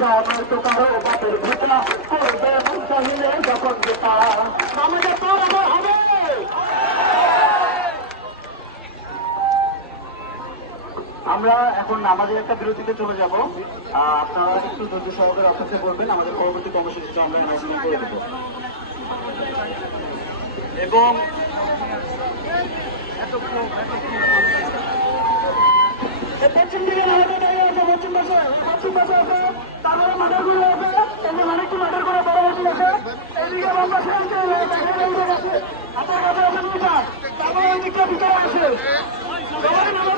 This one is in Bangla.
জমের তো কারো বাপের ভূতা করবে মন চাহিলে যখন যেতা নামাজে তোর আমার হবে। আমরা এখন আমাদের একটা বিরতিতে চলে যাব। আপনারা একটু ধৈর্য সহকারে অপেক্ষা করবেন, আমাদের পরবর্তী কর্মসূচিটা আমরা অ্যানাউন্সমেন্ট করে দেব। এবং পশ্চিম দিকে আমাদের দাঁড়িয়ে আছে, পশ্চিম পাশে আছে, তারপরে মাঠেরগুলো আছে, এখানে অনেকটি মাঠের করে পরবর্তী আছে, এইদিকে বাম পাশে আছে, হাতের কাছে আছে দুইটা, তারপরে ওই দিকটা ভিতরে আছে। সবাই